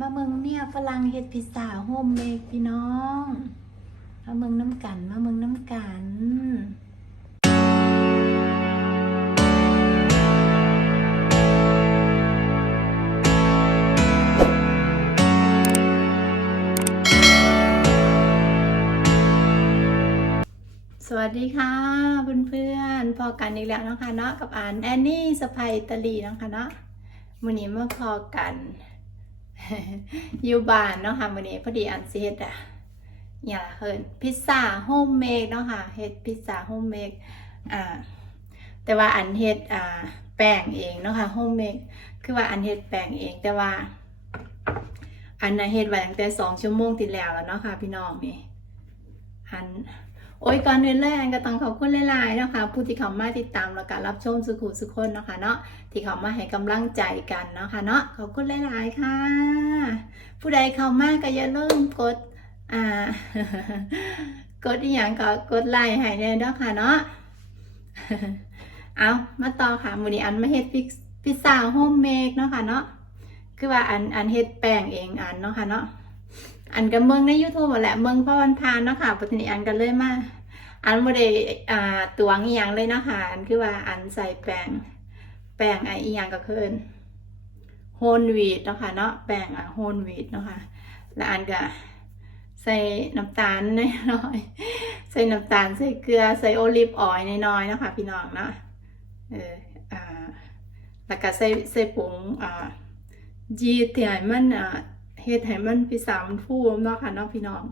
มาเมืองเนี่ยฝรั่งเฮ็ดพิซซ่าโฮมเมดพี่น้อง มาเมืองน้ำกัน มาเมืองน้ำกันสวัสดีค่ะเพื่อนๆพอกันอีกแล้วนะคะเนาะกับอ่านแอนนี่สไปตลีนะคะเนาะมื้อนี้มาพอกัน อยู่บ้านเนาะค่ะมื้อนี้พอดีอันสิเฮ็ดอะอย่าเฮินพิซซ่าโฮมเมดเนาะค่ะเฮ็ดพิซซ่าโฮมเมดอ่าแต่ว่าอันเฮ็ดอ่าแป้งเองเนาะค่ะโฮมเมดคือว่าอันเฮ็ดแป้งเองแต่ว่า อันน่ะเฮ็ดไว้ตั้งแต่สองชั่วโมงที่แล้วแล้วเนาะค่ะพี่น้องนี่อัน โอ้ยก่อนอื่นเลยอันก็ต้องขอบคุณหลายๆนะคะผู้ที่เข้ามาติดตามแล้วก็รับชมสุขุสุขคนเนาะคะเนาะที่เข้ามาให้กำลังใจกันเนาะคะเนาะขอบคุณหลายๆค่ะ ผู้ใดเข้ามาก็อย่าลืมกดอ่ากดอีหยังก็กดไลค์ให้แน่เนาะค่ะเนาะเอามาต่อค่ะมือนี้อันมาเฮ็ดพิซซ่าโฮมเมดเนาะค่ะเนาะคือว่าอันอันเฮ็ดแป้งเองอันเนาะค่ะเนาะ อันก็เมืองใน YouTube หมดแหละเมืองพ่อวันพานเนาะค่ะปัจจุบันอันก็เลยมาอันบ่ได้อ่าตวงอีหยังเลยเนาะค่ะอันคือว่าอันใส่แป้งแป้งไออีหยังก็คือโฮนวีดเนาะค่ะเนาะแป้งอะโฮนวีดเนาะค่ะแล้วอันก็ใส่น้ำตาลน้อยๆใส่น้ำตาลใส่เกลือใส่โอลิฟออยล์น้อยๆนะคะพี่น้องเนาะเอออ่าแล้วก็ใส่ใส่ผงอ่ายีสต์ที่ให้มันอ่า เฮ็ดให้มันพิซซ่ามันฟูเนาะค่ะเนาะพี่น้อง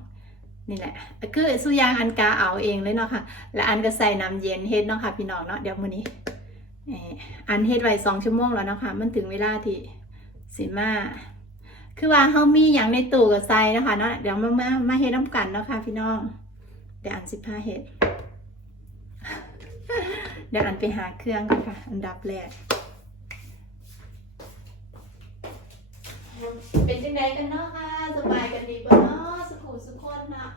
นี่แหละคือสุยางอันกาเอาเองเลยเนาะค่ะ และอันก็ใส่น้ำเย็นเฮ็ดเนาะค่ะพี่น้องเนาะเดี๋ยวมื้อนี้อันเฮ็ดไว้สองชั่วโมงแล้วเนาะค่ะมันถึงเวลาที่สิมาคือว่าเฮามีหยังในตู้ก็ใส่นะคะเนาะเดี๋ยวมามามาเฮ็ดน้ำกันเนาะค่ะพี่น้องเดี๋ยวอันสิพาเฮ็ดเดี๋ยวอันไปหาเครื่องกันค่ะ อันดับแรก เป็นจังไดกันเนาะค่ะสบายกันดีบ่เนาะสุขุสุขคนเนาะ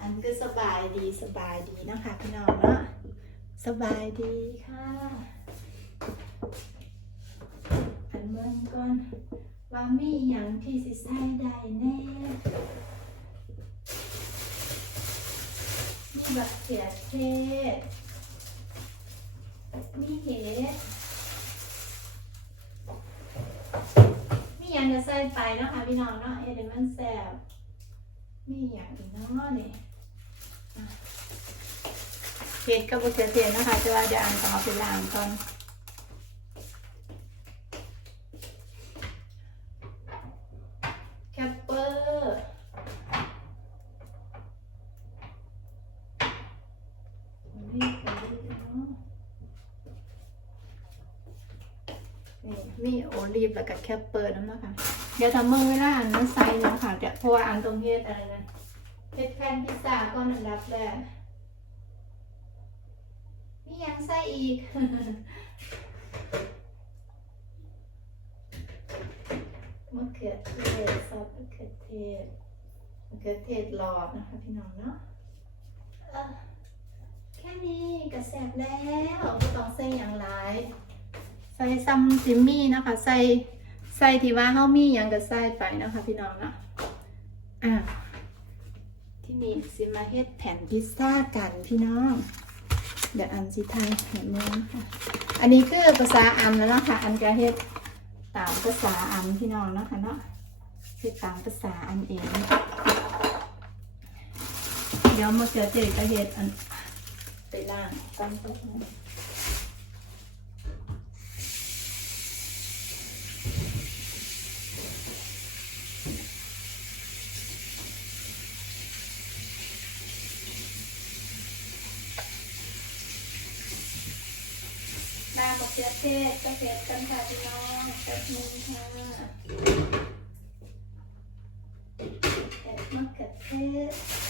อันก็สบายดีสบายดีนะคะพี่น้องเนาะสบายดีค่ะ อันเบิ่งก่อนว่ามีหยังที่สิใส่ได้แน่มีบักเขือเทศมีเห็ด มีอย่างจะใส่ไปเนะคะพี่น้องเนาะเอเดนมันแซบมีอย่างอีกเนาะนี่ยเห็ดกับบุเสียเสียนะคะจะว่าเดี๋ยวอันต่อเอาไปล้างก่อนแคปเปอร์รีบไปรีบเนาะ นี่มีโอลีฟ แล้วก็แคปเปอร์นั่นะคะเดี๋ยวทำมือเวลาอันนั้นใส่แล้วค่ะเดี๋ยวเพราะว่าอันตรงเฮ็ดอะไรนะเฮ็ดแผ่นพิซซ่าก่อนอันดับแรกมีหยังใส่อีกมะเขือเทศซอสมะเขือเทศมะเขือเทศหลอดนะคะพี่น้องเนาะแค่นี้ก็แซ่บแล้วไม่ต้องใส่อย่างไร ใส่ซัมซิมมี่นะคะ ใส่ใส่ที่ว่าเฮามีหยังก็ใส่ไปนะคะพี่น้องเนาะอะที่นี่สิมาเฮ็ดแผ่นพิซซ่ากันพี่น้อง เดี๋ยวอันสิไทยเห็นไหมนะคะอันนี้คือภาษาอันแล้วนะคะ อันก็เฮ็ดตามภาษาอันพี่น้องเนาะคะเนาะเฮ็ดตามภาษาอันเอง เดี๋ยวมาเจอเจก็เฮ็ดอันไปล่างตั้งต้น น้ำมะเขือเทศกระเทียมกันค่ะพี่น้องแป๊บนึงค่ะแอบมะเขือเทศ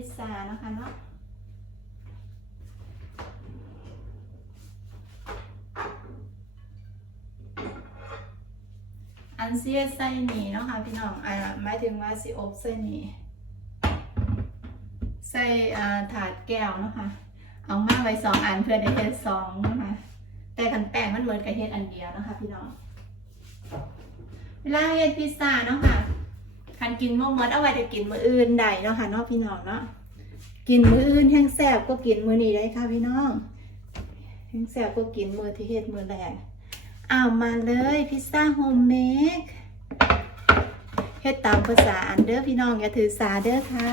พิซซ่านะคะเนาะอันเสียใส่นี่เนาะค่ะพี่น้องอ่าหมายถึงว่าสิอบใส่นี่ใส่อ่าถาดแก้วเนาะค่ะ เอามาไว้สองอันเพื่อได้เฮ็ดสองนะคะ แต่ขันแป้งมันเหมือนกับเฮ็ดอันเดียวนะคะพี่น้อง เวลาเฮ็ดพิซซ่าเนาะค่ะ คันกินมื้อหมดเอาไว้จะกินมื้ออื่นได้เนาะค่ะเนาะพี่น้องเนาะกินมื้ออื่นแห้งแซ่บก็กินมื้อนี้ได้ค่ะพี่น้องแห้งแซ่บก็กินมื้อที่เฮ็ดมื้อแรกเอามาเลยพิซซ่าโฮมเมดเฮ็ดตามภาษาอันเด้อพี่น้องอย่าถือสาเด้อค่ะ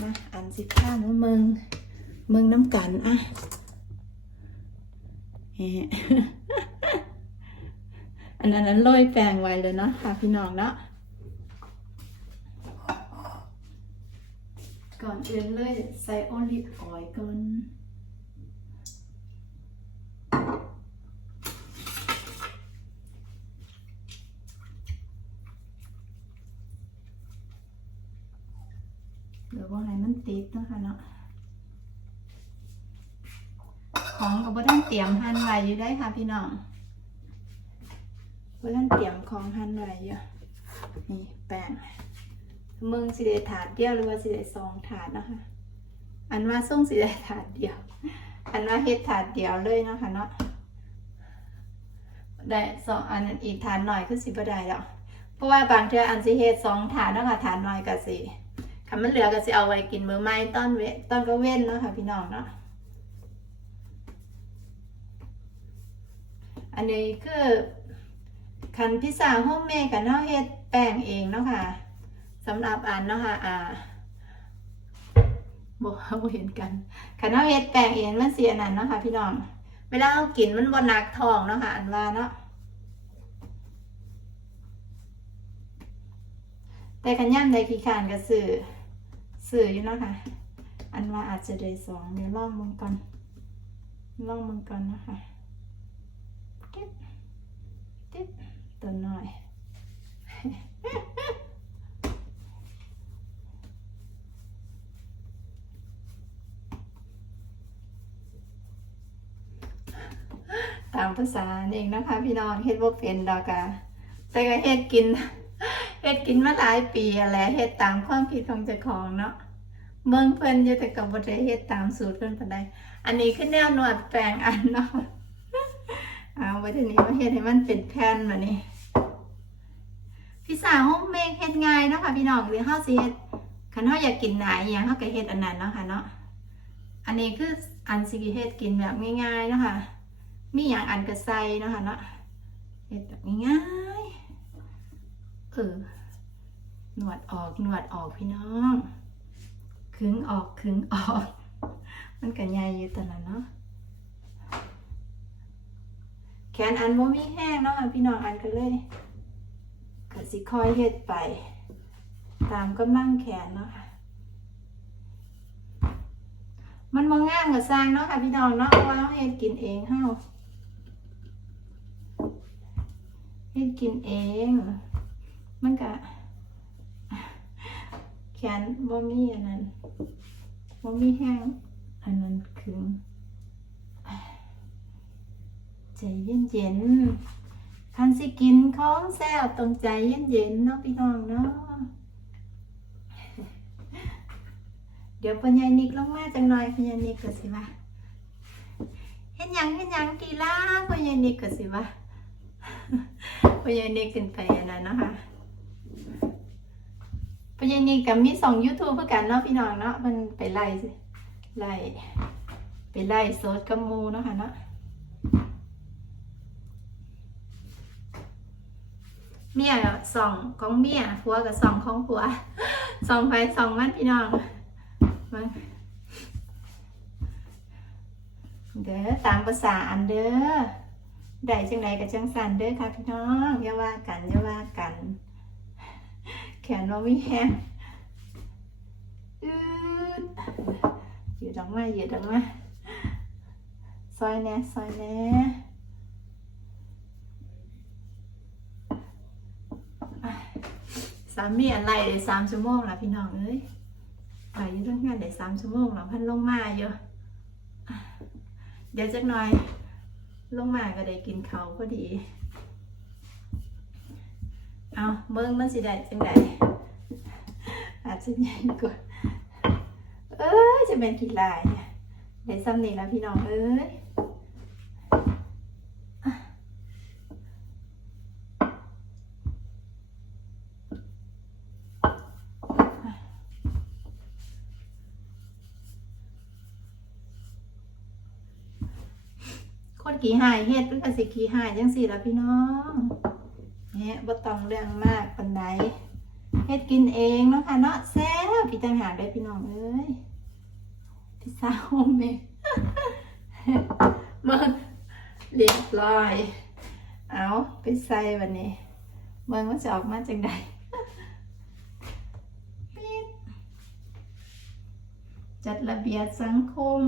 มาอันสิข้ามือมึงมึงน้ำกันอะอันนั้นนั้นโรยแป้งไว้เลยเนาะค่ะพี่น้องเนาะ ก่อนอื่นเลยใส่โอลิฟออยล์ก่อนเดี๋ยวว่าให้มันติดนะคะเนาะของกับว่าท่านเตรียมหั่นไว้อยู่ได้ค่ะพี่น้องว่าท่านเตรียมของหั่นไว้อยู่นี่แป้ง มึงสิได้ถาดเดียวหรือว่าสิได้สองถาดนะคะ อันว่าส่งสิได้ถาดเดียว อันว่าเฮ็ดถาดเดียวเลยเนาะคะเนาะได้สองอันอีกถาดหน่อยคือสิบ่ได้แล้วเพราะว่าบางเทื่ออันสิเฮ็ดสองถาดเนาะค่ะถาดน้อยก็สิคำมันเหลือก็จะเอาไว้กินมื้อใหม่ตอนเวตอนก็เว้นเนาะค่ะพี่น้องเนาะอันนี้คือคันพิซซ่าโฮมเมดกันเนาเฮ็ดแป้งเองเนาะค่ะ สำหรับอันเนาะค่ะอ่าบ่บ่เห็นกันคันเฮาเฮ็ดแป้งเองมันเสิอันนั้นเนาะค่ะพี่น้อง เวลาเฮากินมันบ่หนักท้องเนาะค่ะอันว่าเนาะแต่กันย่ำในขี้ขานก็สื่อสื่ออยู่เนาะค่ะ อันว่าอาจจะได้สองเดี๋ยวลองมึงก่อนลองมึงก่อนนะคะติ๊บติ๊บตัวหน่อย ตามภาษาเองนะคะ พี่น้องเฮ็ดบ่เป็นดอกกะแต่ก็เฮ็ดกินเฮ็ดกินมาหลายปีอะแหละเฮ็ดตามความคิดของเจ้าของเนาะเมืองเพิ่นอยู่แต่กับบ่ได้เฮ็ดตามสูตรเพิ่นปานใดอันนี้คือแนวหนวดแปลงอันเนาะเอาไว้ทีนี้มาเฮ็ดให้มันเป็นแผ่นมานี่พิซซ่าโฮมเมดเฮ็ดง่ายเนาะค่ะพี่น้องหรือเฮาสิเฮ็ดคันเฮาอยากกินหนาอีหยังเฮาก็เฮ็ดอันนั้นเนาะค่ะเนาะอันนี้คืออันสิเฮ็ดกินแบบง่ายๆเนาะค่ะ มีหยังอันก็ใส่เนาะค่ะเนาะเฮ็ดแบบง่ายๆเออหนวดออกหนวดออกพี่น้องขึงออกขึงออก มันก็ใหญ่อยู่ตอนนั้นเนาะแขนอันว่ามีแห้งเนาะพี่น้องอันก็เลยก็สิคอยเฮ็ดไป ตามกำลังแขนเนาะมันมองงามกับสร้างเนาะค่ะพี่น้องเนาะเพราะว่าเราเฮ็ดกินเองเฮา เฮ็ดกินเอง มันก็แขนบ่มีอันนั้นบ่มีแห้งอันนั้นคือใจเย็นเย็นๆคันสิกินของแซ่บต้องใจเย็นเย็นเนาะพี่น้องเนาะเดี๋ยวปัญญานิกลงมาจังหน่อยปัญญานิกก็สิว่าเห็นยังเห็นยังทีล่าปัญญานิกก็สิว่า ปัญญานิกขึ้นไปนนั้นเนาะคะปัญญานีกับมีสองยูทูบเพื่อกันเนาะพี่น้องเนาะมันไปไล่ไล่ไปไล่โซดกับมูเนาะค่ะเนาะเมียสองของเมียผัวกับสองของผัวสองไปสองมันพี่น้องมาเด้อตามภาษาอันเด้อ ได้จังไดกับจังสันเด้อค่ะพี่น้องอย่าว่ากันอย่าว่ากัน แขนเราไม่แห้งอืดยืดออกมายืดออกมาซอยแน่ซอยแน่สามีอะไรได้สามชั่วโมงละพี่น้องเอ้ยไปยู่เรื่องงานได้สามชั่วโมงแล้วพันลงมาอยู่อะเดี๋ยวจักหน่อย ลงมาก็ได้กินเขาพอดี เอาเบิ่งมันสิได้จังไดอาจจะใหญ่กว่าเอ้ยจะเป็นกี่ลายเนี่ยได้ซ้ำนี่แล้วพี่น้องเอ้ย คน ขี่หายเฮ็ดเป็นกสิขี่หายจังสี่ละพี่น้องเนี่ยบ่ต้องเรื่องมากปานใดเฮ็ดกินเองเนาะค่ะเนาะแซ่บพี่ต่างหาได้พี่น้องเอ้ยพิซซ่าโฮมเมดมึงเรียบร้อย เอาไปใส่วันนี้เมืองมันจะออกมาจังใดปิ๊ดจัดระเบียบสังคม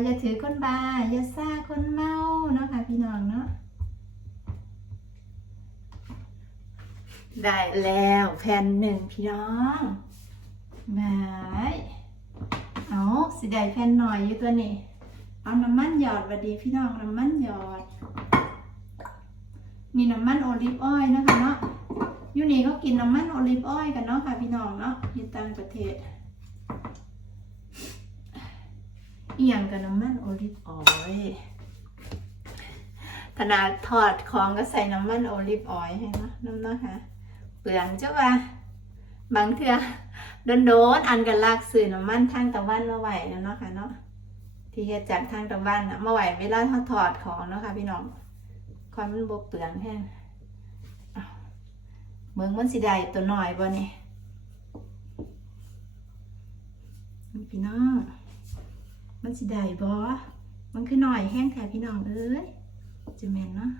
อกว่าอย่าถือคนบาอย่าซ่าคนเมาเนาะค่ะพี่น้องเนาะได้แล้วแผ่นหนึ่งพี่น้องบายเอาสิได้แผ่นหน่อยอยู่ตัวนี้ เอาน้ำมันหยอดหวัดดีพี่น้องน้ำมันหยอด นี่น้ำมันโอลิฟออยล์นะคะเนาะอยู่นี่เขากินน้ำมันโอลิฟออยล์กันเนาะค่ะพี่น้องเนาะอยู่ต่างประเทศ อีหยังกับน้ำมันโอลิฟออยล์ขนาดทอดของก็ใส่น้ำมันโอลิฟออยล์ให้เนาะน้ำเนาะค่ะเปลืองเจ้าว่าบางเทื่อโดนๆอันกันลากสื่อน้ำมันทางตะวันมาไหวแล้วเนาะค่ะเนาะที่เฮ็ดจากทางตะวันนะมาไหวเวลาทอดทอดของเนาะค่ะพี่น้องความมันบกเปลืองแห้งเมืองมันสิได้ตัวหน่อยบ่นี่ยพี่น้อง มันสิได้บ่มันคือหน่อยแห้งแท้พี่น้องเอ้ยจะแมนเนาะ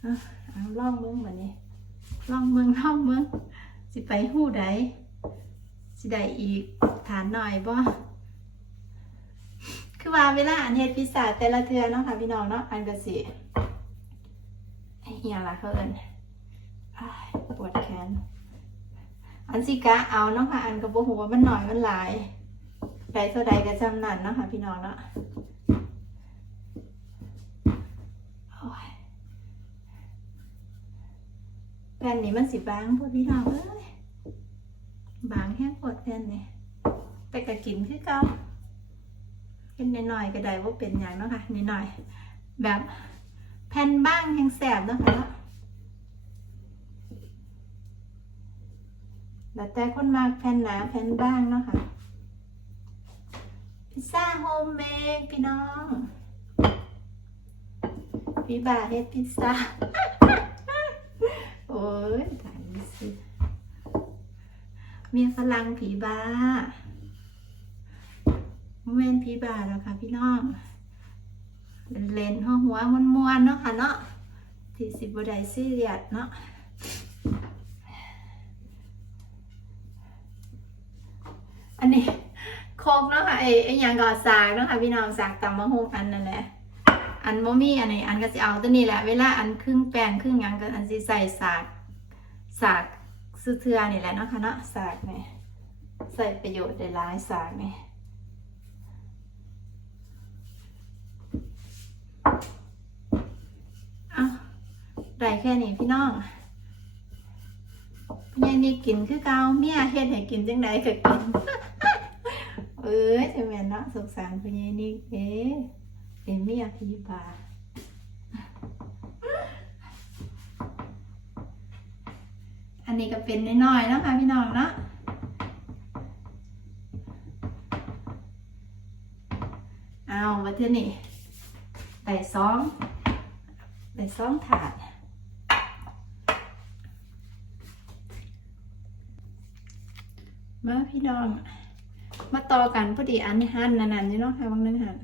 เอาเอาลองเบิ่งบัดนี้ล่องเบิ่งล่องเบิ่งสิไปหู้ใดสิได้อีกฐานหน่อยบ่คือว่าเวลาอันเฮ็ดพิซซ่าแต่ละเทือเนาะค่ะพี่น้องเนาะอันก็สิเฮียล่ะเขาเอินปวดแขนอันสิกะเอาเนาะค่ะอันก็บ่ฮู้ว่ามันหน่อยมันหลาย ใดเท่าใดก็จำนั่นเนาะค่ะพี่น้องเนาะแผ่นนี้มันสิบางพวกพี่น้องเอ้ยบางแห้งปวดแผ่นนี่แต่ก็กินคือเก่าเห็นหน่อยๆก็ได้ว่าเป็นอย่างเนาะค่ะนิดหน่อยๆแบบแผ่นบ้างแห้งแสบเนาะค่ะเนาะแล้วแต่คนมากแผ่นหนาแผ่นบ้างเนาะค่ะ พิซซ่าโฮมเมดพี่น้องพี่บาเฮ็ดพิซซ่า โอ้ยถ่ายนี่สิเมียฝรั่งผีบาเมนผีบาแล้วค่ะพี่น้อง เลนหัวหัวมวนๆเนาะค่ะเนาะที่สิบไดซีเรียสเนาะอันนี้ โคกเนาะค่ะไอ้ไอ้ยังก็สากเนาะค่ะพี่น้องสากตำมะฮุงอันนั่นแหละ อันโมมี่อันนี้อันก็จะเอาตัวนี้แหละ เวลาอันครึ่งแป้งครึ่งยังก็อันสิใส่สากสากซื้อเทือนี่แหละเนาะค่ะเนาะสากเนี่ยใส่ประโยชน์ได้หลายสากเนี่เอาได้แค่นี้พี่น้องพี่ยังนี่กินคือเกาเมียเฮ็ดให้กินจังไดก็กิน เอ้ยจะแม่นเนาะสงสารพี่ยังนี่เอ๊ะเอ็มเมียพี่ปาอันนี้ก็เป็นน้อยๆนะคะพี่น้องเนาะเอามาเท่านี้ใส่ซองใส่ซองถาดมาพี่น้อง มาต่อกันพอดีอันหั่นนานๆนี่เนาะค่ะบางนึงหั่น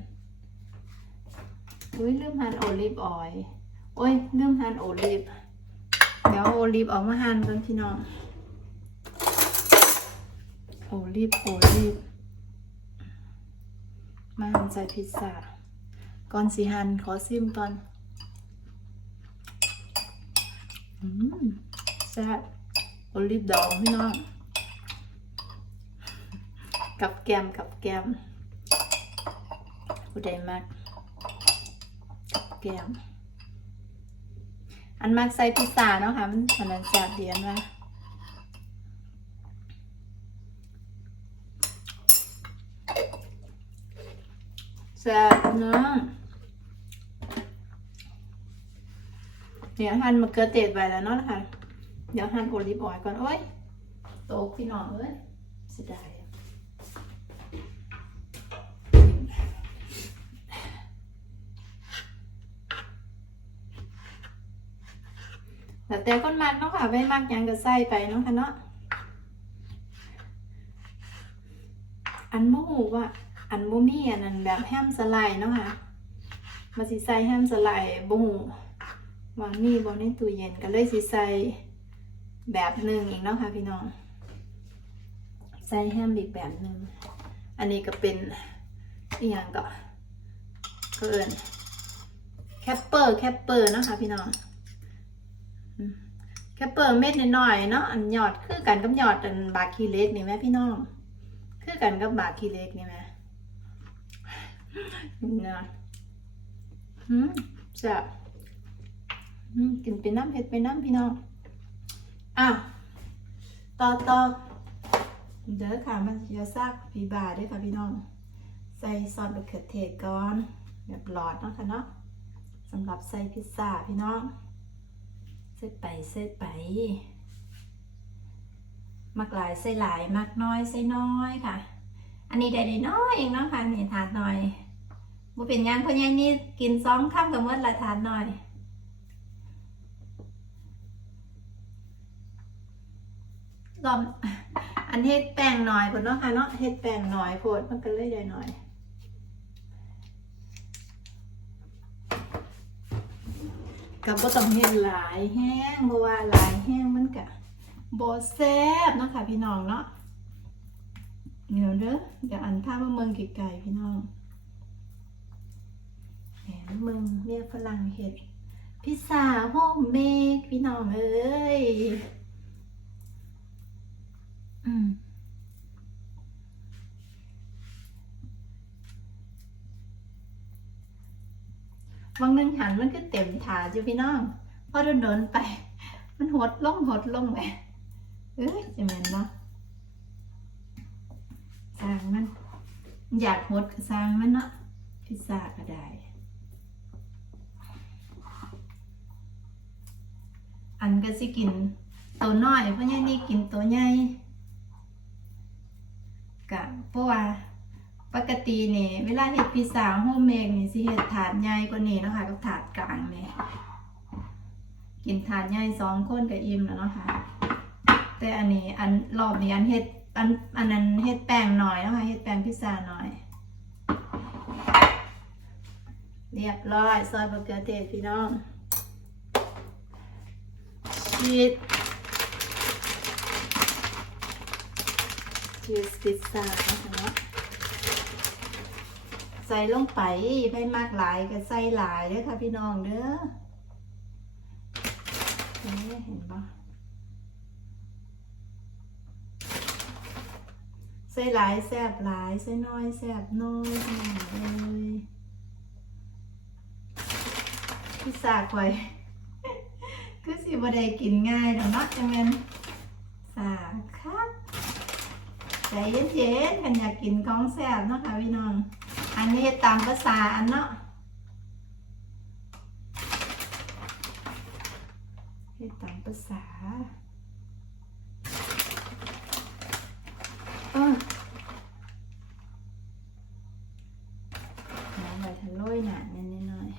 อุ้ยลืมหั่นโอลิฟออยโอ้ยลืมหั่นโอลิฟเดี๋ยวโอลิฟออกมาหั่นก่อนพี่น้องโอลิฟโอลิฟมาหั่นใส่พิซซ่าก่อนสิหั่นขอซิมก่อนอืมแซ่บโอลิฟดองพี่น้อง กับแกมกับแกมผู้ใดมากกับแกมอันมากใส่พิซซ่าเนาะค่ะมันมันนั้นแซ่บเดียนว่าแซ่บเนาะเดี๋ยวหั่นมะเขือเทศไว้แล้วเนาะค่ะ เดี๋ยวหั่นโอลิฟออยล์ก่อนโอ้ยโตกพี่น้องเอ้ยเสียดาย แต่แต่คนมักเนาะค่ะไม่มักยังก็ใส่ไปเนาะค่ะเนาะอันโมหูว่าอันโมมี่อันนั้นแบบแฮมสไลด์เนาะค่ะมาสิใส่แฮมสไลด์บูว่ามีบ่ในตู้เย็นก็เลยสิใส่แบบหนึ่งอีกเนาะค่ะพี่น้องใส่แฮมอีกแบบหนึ่งอันนี้ก็เป็นอีกอย่างก็เอินแคปเปอร์แคปเปอร์เนาะค่ะพี่น้อง แค่เปิดเม็ดน้อยๆเนาะอันหยอดคือกันกับหยอดอันบาคีเล็กนี่ไหมพี่น้อง คือกันกับบาคีเล็กนี่ไหมนะอืมแซ่บอืมกินเป็นน้ำเผ็ดเป็นน้ำพี่น้องอะต่อต่อเดี๋ยวค่ะมันจะซากผีบาด้วยค่ะพี่น้อง ใส่ซอสมะเขือเทศก่อนแบบหลอดเนาะค่ะเนาะสำหรับใส่พิซซ่าพี่น้อง ใส่ไปใส่ไปมักหลายใส่หลายมักน้อยใส่น้อยค่ะ อันนี้ได้ได้น้อยเองเนาะค่ะนี่ถาดหน่อยบ่เป็นยังเพราะยังนี่กินสองข้ามกับเมื่อละถาดหน่อยลอมอันเฮ็ดแป้งหน่อยพดเนาะค่ะเนาะเฮ็ดแป้งหน่อยโพดมันก็เลยได้หน่อย กับบ่ต้องเฮ็ดหลายแห้งเพราะว่าหลายแห้งมันก็บ่แซ่บเนาะค่ะพี่น้องเนาะเดี๋ยวเด้อเดี๋ยวอันพามาเมืองไกลๆพี่น้องแหมเมืองเรียกฝรั่งเฮ็ดพิซซ่าโฮมเมดพี่น้องเอ้ยอืม บางหนึงหันมันก็เต็มถาดอยู่พี่น้องพอโดนๆไป มันหดลงหดลงไปเอ้ยจะแม่นบ่สร้างมัน อยากหดก็สร้างมันเนาะพิซซ่าก็ได้ อันก็สิกินตัวน้อยเพราะยังนี่กินตัวใหญ่กะเพราะว่า ปกตินี่เวลาเฮ็ดพิซซ่าโฮมเมดนี่สิเฮ็ดถาดใหญ่กว่านี้นะคะกับถาดกลางนี่กินถาดใหญ่สองคนก็อิ่มแล้วเนาะค่ะแต่อันนี้อันรอบนี้อันเฮ็ดอันอันนั้นเฮ็ดแป้งหน่อยนะคะเฮ็ดแป้งพิซซ่าหน่อย เรียบร้อยซอยมะเขือเทศพี่น้องชีสชีสพิซซ่านะค่ะ ใส่ลงไปไปมากหลายก็ใส่หลายเด้อค่ะพี่น้องเด้อเห็นปะใส่หลายแซบหลายใส่น้อยแซบน้อยเลยพิซซ่าข่อยคือสิบ่ได้กินง่ายดอกนาะจังแม่นสาคัก ใจเย็นๆกันอยากกินของแซ่บเนาะค่ะพี่น้อง อันนี้ตามภาษาอันเนาะเฮ็ดตามภาษาเออน้ำใบทะโรยหนานิดหน่อย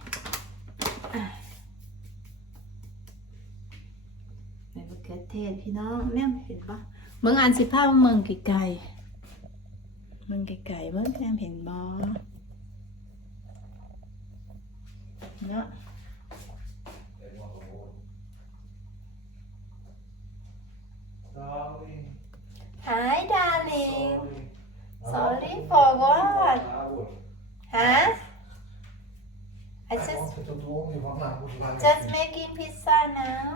ใบมะเขือเทศพี่น้องแม่เห็นปะ มืองอันสิภาพเมืองไกลๆเมืองไกลๆเมืองแคมเห็นบอเนาะหาย darling sorry for what ฮะ I just just making pizza now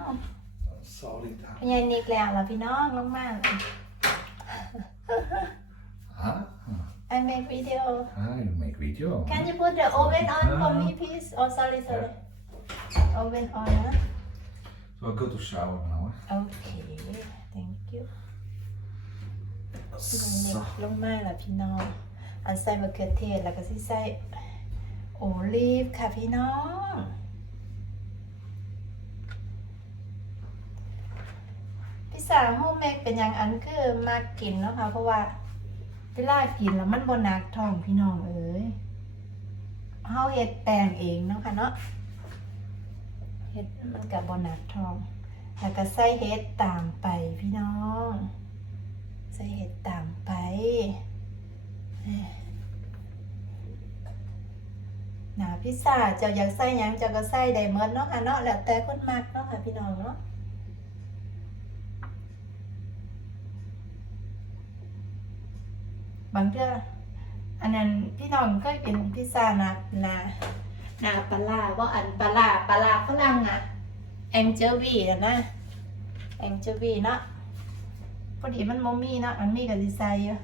Sorry, พยายนิกแล้วล่ะพี่น้องลงมา Huh? I make video Ah, you make video. Can you put the oven on for me please oh sorry sorry oven on นะ So I go to shower now. โอเค thank you พี่น้อง eh? นิก So, ลงมาล่ะพี่น้อง อันใส่มะเขือเทศแล้วก็สิใส่โอลีฟค่ะพี่น้อง ซ่าโฮมเมดเป็นอย่างอันคือมากกินเนาะค่ะเพราะว่าเวลากินแล้วมันบ่หนักท้องพี่น้องเอ้ยเฮาเฮ็ดแป้งเองเนาะค่ะเนาะเฮ็ดมันก็บ่หนักท้องแล้วก็ใส่เฮ็ดตามไปพี่น้อง ใส่เห็ดตามไปหนาพิซซ่าเจ้าอยากใส่ยังเจ้าก็ใส่ได้หมดเนาะค่ะเนาะแล้วแต่คนมักเนาะค่ะพี่น้องเนาะ บางเทื่ออันนั้นพี่น้องเคยกินพิซซ่านานานาปลาว่าอันปลาปลาฝรั่งอะแองเจลวีอะนะแองเจลวีเนาะพอดีมันโมมี่เนาะมันมีกับดีไซน์อยู่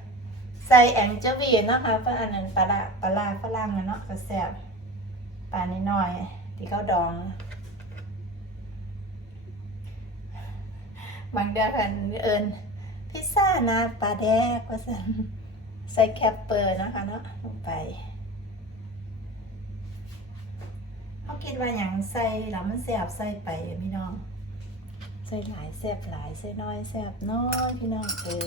ใส่แองเจวีเนาะค่ะเพราะอันนั้นปลาปลาฝรั่งอะเนาะก็แซ่บปลาน้อยๆที่เขาดองบางเดือนเพิ่นเอิญพิซซ่านาปลาแดกว่าซั่น ใส่แคปเปอร์นะคะเนาะลงไปเขาคิดว่าอย่างใส่แล้วมันแซ่บใส่ไปพี่น้อง ใส่หลายแซ่บหลายใส่น้อยแซ่บน้อยพี่น้องเอ้ย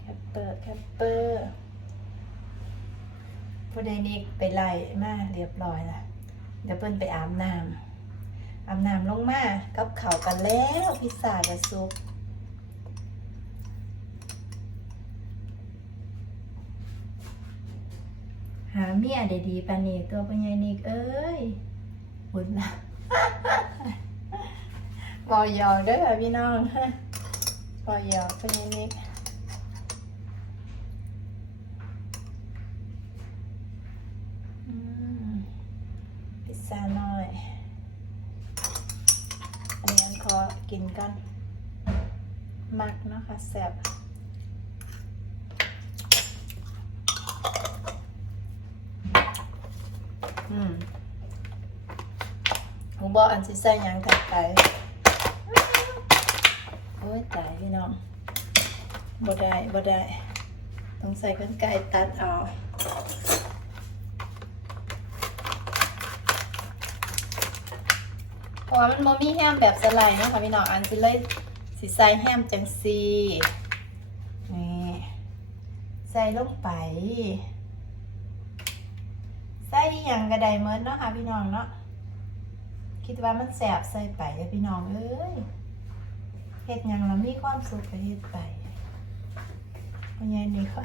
แคปเปอร์แคปเปอร์ผู้ใดนิกไปไล่มาเรียบร้อยละเดี๋ยวเพิ่นไปอาบน้ำ อาบน้ำลงมากับเข่ากันแล้วพิซซ่ากับซุปหาเมียได้ดีปานนี้ตัวปัญญานิกเอ้ยบุญละบอยอเด้อพี่น้องบอยอปัญญานิกอืมพิซซ่าน้อย อันนี้อันขอ กินกัน มักเนาะคะแซ่บอืมผมบอกอันสิใส่ยังถัดไปโอ้ยตายพี่น้องบ่ได้บ่ได้ ต้องใส่กันไก่ตัดเอา เพราะว่ามันบ่มีแฮมแบบสไลด์เนาะค่ะพี่น้องอันสิเลยสิใส่แฮมจังซีนี่ใส่ลงไป ใส่อหยังก็ไดเหมือนเนาะค่ะพี่น้องเนาะคิดว่ามันแสบใส่ไปเด้อพี่น้องเอ้ยเฮ็ดยังแล้วมีความสุขก็เฮ็ดไปพ่อใหญ่นี่ค่ะ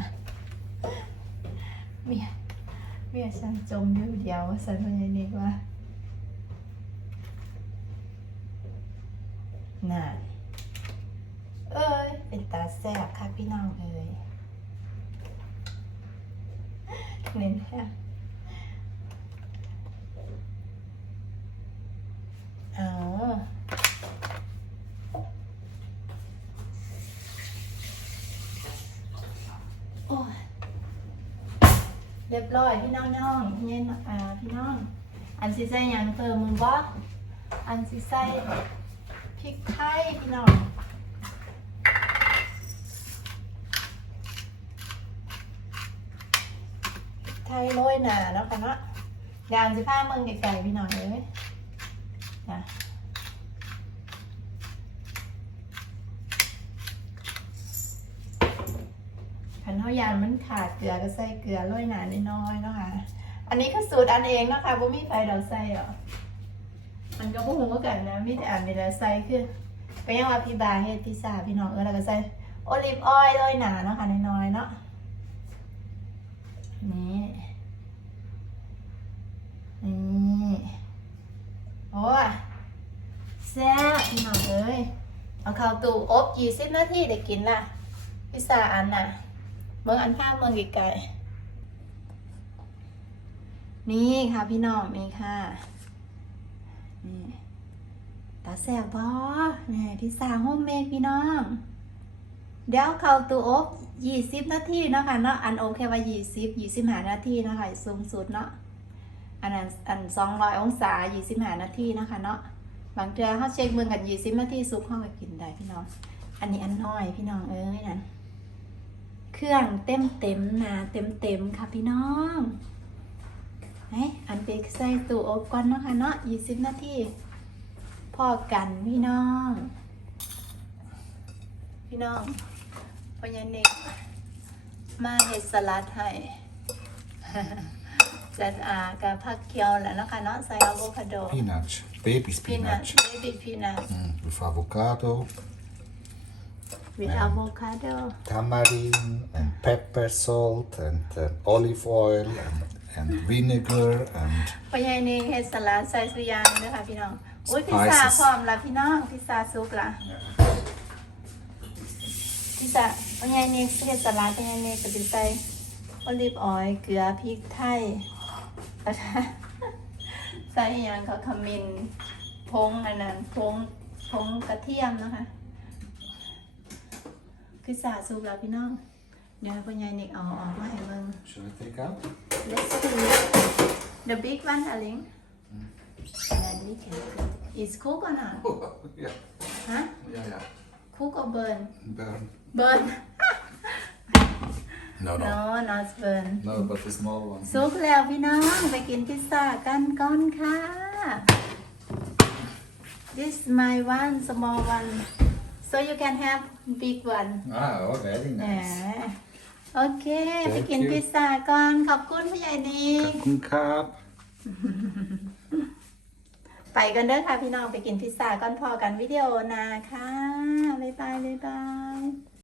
เมียเมียฉันจมอยู่เดียวสันพ่อใหญ่นี่ว่า น่ะเอ้ย เป็นตาแซ่บค่ะพี่น้องเอ้ยเน้นแค่อ๋อโอ้ยเรียบร้อยพี่น้องน้องเย็นอ่าพี่น้อง อันสิใส่ยังเติมมือบ่อันสิใส่ ริกไทยพี่น้องพริกไทยโรยหนาเนาะค่ะเนาะยวอันสิพาเมืองไกลๆพี่น้องเอ้ยนะขันเท่ายานมันขาดเกลือก็ใส่เกลือโรยหนาน้อยๆเนาะค่ะ อันนี้คือสูตรอันเองเนาะค่ะบ่มีไฟเราใส่หรอ มันก็บ่ฮู้คือกันนะมีแต่อันนี้แหละใส่คือก็ยังว่าพี่บาเฮ็ดพิซซ่าพี่น้องเออแล้วก็ใส่โอลิฟออยล์โรยหนาเนาะค่ะน้อยๆเนาะนี่นี่โอ้แซ่บพี่น้องเอ้เอาข้าตู้อบยี่สิบนาทีได้กินละพิซซ่าอันน่ะเมืองอันภาพเมืองไกลๆนี่ค่ะพี่น้องนี่ค่ะ นี่ตาแสบบอนี่พิซซ่าโฮมเมดพี่น้อง เดี๋ยวเข้าตู้อบยี่สิบนาทีเนาะค่ะเนาะอันอบแค่ว่ายี่สิบยี่สิบห้านาทีเนาะคะสูงสุดเนาะอันนั้นอันสองร้อยองศายี่สิบห้านาทีเนาะคะเนาะบางเทื่อเขาเช็คเมืองกันยี่สิบนาทีซุปเข้าไปกินได้พี่น้อง อันนี้อันน้อยพี่น้องเอ้ยนั่นเครื่องเต็มเต็มนะเต็มเต็มค่ะพี่น้อง ไหนอันไปใส่ตู้อบก่อนเนาะค่ะเนาะยี่สิบนาทีพอกันพี่น้อง พี่น้องพอยันเนกมาเฮ็ดสลัดให้จัดอากับผักเคียวแหละเนาะค่ะเนาะใส่อะโวคาโด Spinach. Baby พีนัท spinach. เบบี้พีนัท Mm, with avocado, with avocado tamarind, and pepper, salt, and uh, olive oil, and, and vinegar, and พอยันเนกเฮ็ดสลัดใส่สุยางเด้อค่ะพี่น้องอุ้ยพิซซ่า Spices พร้อมละพี่น้องพิซซ่าซุปละพิซซ่าพอยันเนกเฮ็ดสลัดพอยันเนกก็สิใส่โอลิฟออยล์เกลือพริกไทยแล้วก็ใส่อหย่างเขาขมิ้นพงอันนั้นพงพงกระเทียมนะคะคือสาสุกแล้วพี่น้อง เดี๋ยวพ่อใหญ่นิกเอาออกมาให้เบิ่ง shall I take out? Let's see the big one darling and we can cook is cook or not yeah, ฮะ yeah, yeah. cook or burn Burn. burn No, no not burn no, but the small one. สุกแล้วพี่น้องไปกินพิซซ่ากันก่อนค่ะ this my one small one so you can have big one Ah, oh, very แหม nice. โอเค ไป Thank กิน you พิซซ่าก่อน ขอบคุณผู้ใหญ่ดีก Kapun kap. ไปกันเด้อค่ะพี่น้องไปกินพิซซ่าก่อนพอกันวิดีโอนาค่ะ บ๊ายบาย บ๊ายบาย